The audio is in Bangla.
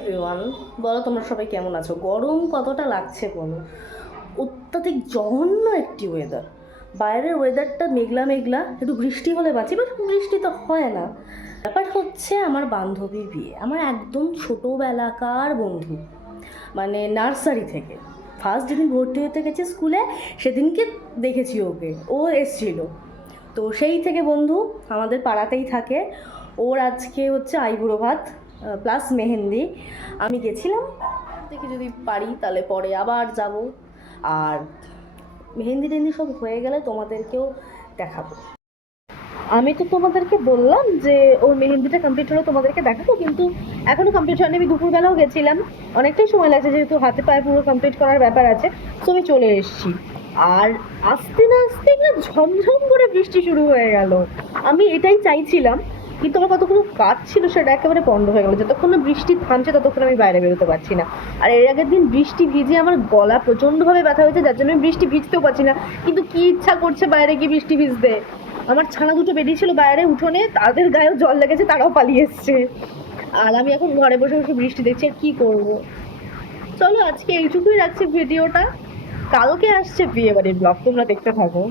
এভরিওয়ান, বলো তোমরা সবাই কেমন আছো? গরম কতটা লাগছে বলো? অত্যাধিক জঘন্য একটি ওয়েদার। বাইরের ওয়েদারটা মেঘলা মেঘলা, একটু বৃষ্টি হলে বাঁচি, বাট বৃষ্টি তো হয় না। ব্যাপার হচ্ছে আমার বান্ধবীর বিয়ে, আমার একদম ছোটোবেলাকার বন্ধু, মানে নার্সারি থেকে। ফার্স্ট যেদিন ভর্তি হতে গেছে স্কুলে, সেদিনকে দেখেছি ওকে, ও এসছিল। তো সেই থেকে বন্ধু, আমাদের পাড়াতেই থাকে। ওর আজকে হচ্ছে আইবুড়ো ভাত প্লাস মেহেন্দি। আমি গেছিলাম, দেখি যদি পারি তাহলে পরে আবার যাব। আর মেহেন্দি টেহেন্দি সব হয়ে গেলে তোমাদেরকেও দেখাবো। আমি তো তোমাদেরকে বললাম যে ওর মেহেন্দিটা কমপ্লিট হলে তোমাদেরকে দেখাবো, কিন্তু এখনও কমপ্লিট হয়নি। আমি দুপুরবেলাও গেছিলাম, অনেকটাই সময় লাগছে যেহেতু হাতে পায়ে পুরো কমপ্লিট করার ব্যাপার আছে। তো আমি চলে এসেছি, আর আস্তে না আস্তে না ঝমঝম করে বৃষ্টি শুরু হয়ে গেল। আমি এটাই চাইছিলাম, কিন্তু আমার কতগুলো কাজ ছিল সেটা একেবারে বন্ধ হয়ে গেলো। যতক্ষণ না বৃষ্টি থামছে ততক্ষণ আমি বাইরে বেরোতে পারছি না। আর এর আগের দিন বৃষ্টি ভিজে আমার গলা প্রচণ্ডভাবে ব্যথা হয়েছে, যার জন্য আমি বৃষ্টি ভিজতেও পারছি না। কিন্তু কি ইচ্ছা করছে বাইরে গিয়ে বৃষ্টি ভিজতে। আমার ছানা দুটো বেরিয়েছিল বাইরে উঠোনে, তাদের গায়েও জল লেগেছে, তারাও পালিয়ে এসছে। আর আমি এখন ঘরে বসে বসে বৃষ্টি দেখছি, আর কি করব। চলো আজকে এইটুকুই রাখছি ভিডিওটা। কালকে আসছে বিয়ে বাড়ির ব্লগ, তোমরা দেখতে থাকো।